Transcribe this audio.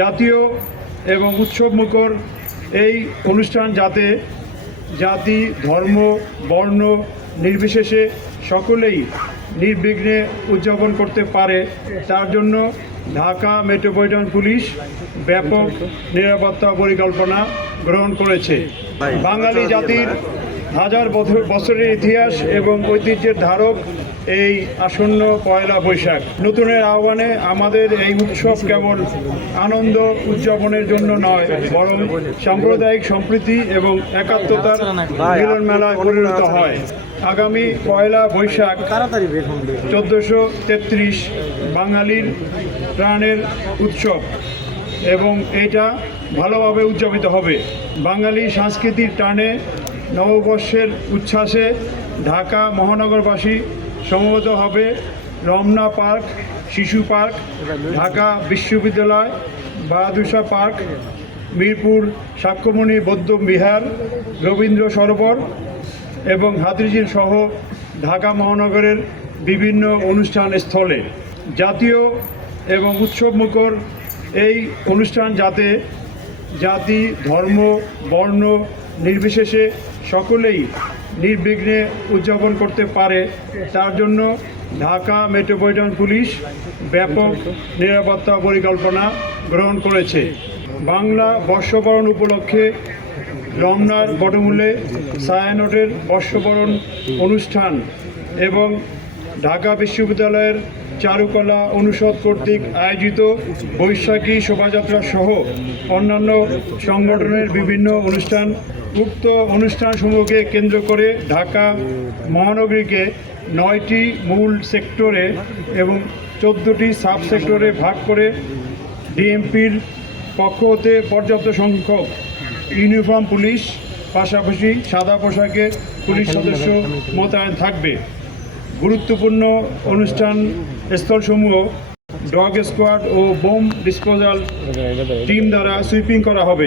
জাতীয় এবং উৎসবমুখর এই অনুষ্ঠান যাতে জাতি, ধর্ম, বর্ণ নির্বিশেষে সকলেই নির্বিঘ্নে উদযাপন করতে পারে তার জন্য ঢাকা মেট্রোপলিটন পুলিশ ব্যাপক নিরাপত্তা পরিকল্পনা গ্রহণ করেছে। বাঙালি জাতির হাজার বছরের ইতিহাস এবং ঐতিহ্যের ধারক এই আসন্ন পয়লা বৈশাখ। নতুনের আহ্বানে আমাদের এই উৎসব কেবল আনন্দ উদযাপনের জন্য নয়, বরং সাম্প্রদায়িক সম্প্রীতি এবং একাত্মতার মিলন মেলায় পরিণত হয়। আগামী পয়লা বৈশাখ 1433 বাঙালির প্রাণের উৎসব এবং এটা ভালোভাবে উদযাপিত হবে। বাঙালি সংস্কৃতির টানে নববর্ষের উচ্ছ্বাসে ঢাকা মহানগরবাসী সমবেত হবে রমনা পার্ক, শিশু পার্ক, ঢাকা বিশ্ববিদ্যালয়, বাহাদুর শাহ পার্ক, মিরপুর সাক্ষ্যমণি বৌদ্ধ বিহার, রবীন্দ্র সরোবর এবং হাতিরঝিল সহ ঢাকা মহানগরের বিভিন্ন অনুষ্ঠান স্থলে। জাতীয় এবং উৎসবমুখর এই অনুষ্ঠান যাতে জাতি, ধর্ম, বর্ণ নির্বিশেষে সকলেই নির্বিঘ্নে উদযাপন করতে পারে তার জন্য ঢাকা মেট্রোপলিটন পুলিশ ব্যাপক নিরাপত্তা পরিকল্পনা গ্রহণ করেছে। বাংলা বর্ষবরণ উপলক্ষে রমনার বটমূলে ছায়ানটের বর্ষবরণ অনুষ্ঠান এবং ঢাকা বিশ্ববিদ্যালয়ের চারুকলা অনুষদ কর্তৃক আয়োজিত বৈশাখী শোভাযাত্রা সহ অন্যান্য সংগঠনের বিভিন্ন অনুষ্ঠান। উক্ত অনুষ্ঠানসমূহকে কেন্দ্র করে ঢাকা মহানগরীকে 9টি মূল সেক্টরে এবং 14টি সাব সেক্টরে ভাগ করে ডিএমপির পক্ষ হতে পর্যাপ্ত সংখ্যক ইউনিফর্ম পুলিশ, পাশাপাশি সাদা পোশাকে পুলিশ সদস্য মোতায়েন থাকবে। গুরুত্বপূর্ণ অনুষ্ঠান স্থলসমূহ ডগ স্কোয়াড ও বোম ডিসপোজাল টিম দ্বারা সুইপিং করা হবে।